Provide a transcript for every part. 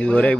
இது ஒரே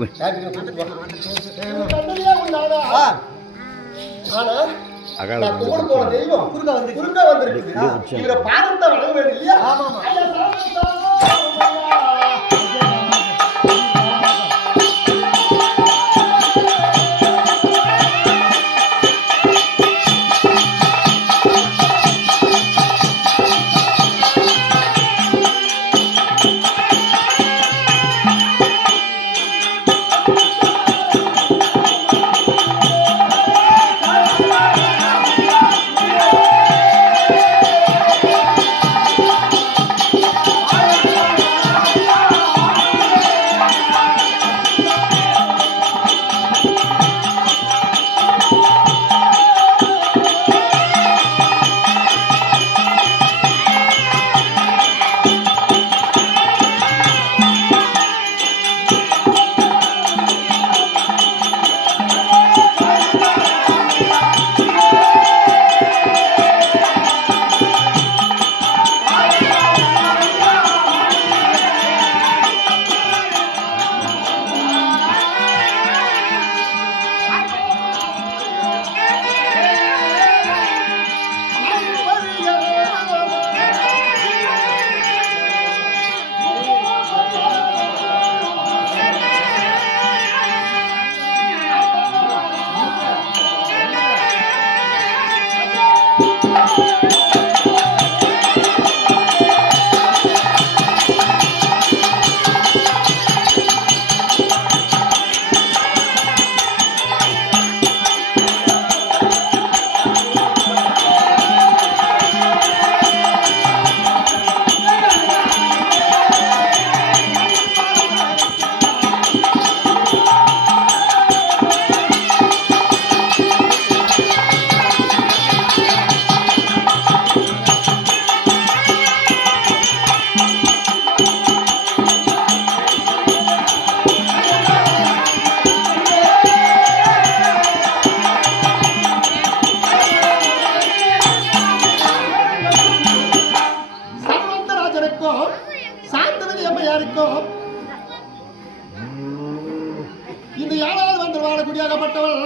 இந்த யாராவது வந்து வாழக்கூடியப்பட்டவள்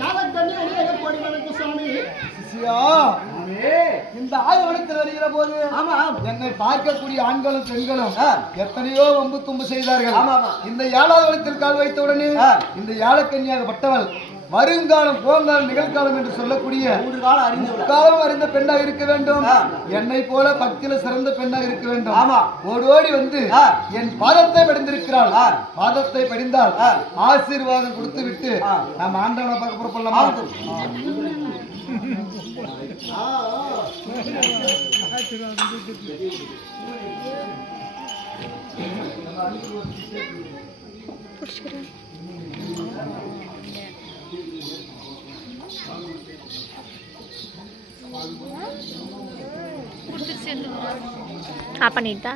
யாரக்கண்ணி அநேக கோடி வணக்கு சுவாமி. இந்த ஆய்வனத்தில் வருகிற போது என்னை பார்க்கக்கூடிய ஆண்களும் பெண்களும் எத்தனையோ வம்பு தும்பு செய்தார்கள். இந்த ஏழாவது வனத்தில் கால் வைத்தவுடனே இந்த யாழக்கன்னியாகப்பட்டவள் வருங்காலம் போங்காலம் நிகழ்காலம் என்று சொல்லக்கூடிய காலம் அறிந்த பெண்ணாக இருக்க வேண்டும். என்னை போல பக்தியில சிறந்த பெண்ணாக இருக்க வேண்டும். ஓடோடி வந்து என் பாதத்தை படிந்திருக்கிறாள். பாதத்தை படிந்தால் ஆசீர்வாதம் கொடுத்து விட்டு நாம் ஆண்டவனை பார்க்க புறப்படலாமா? பண்ணிட்டா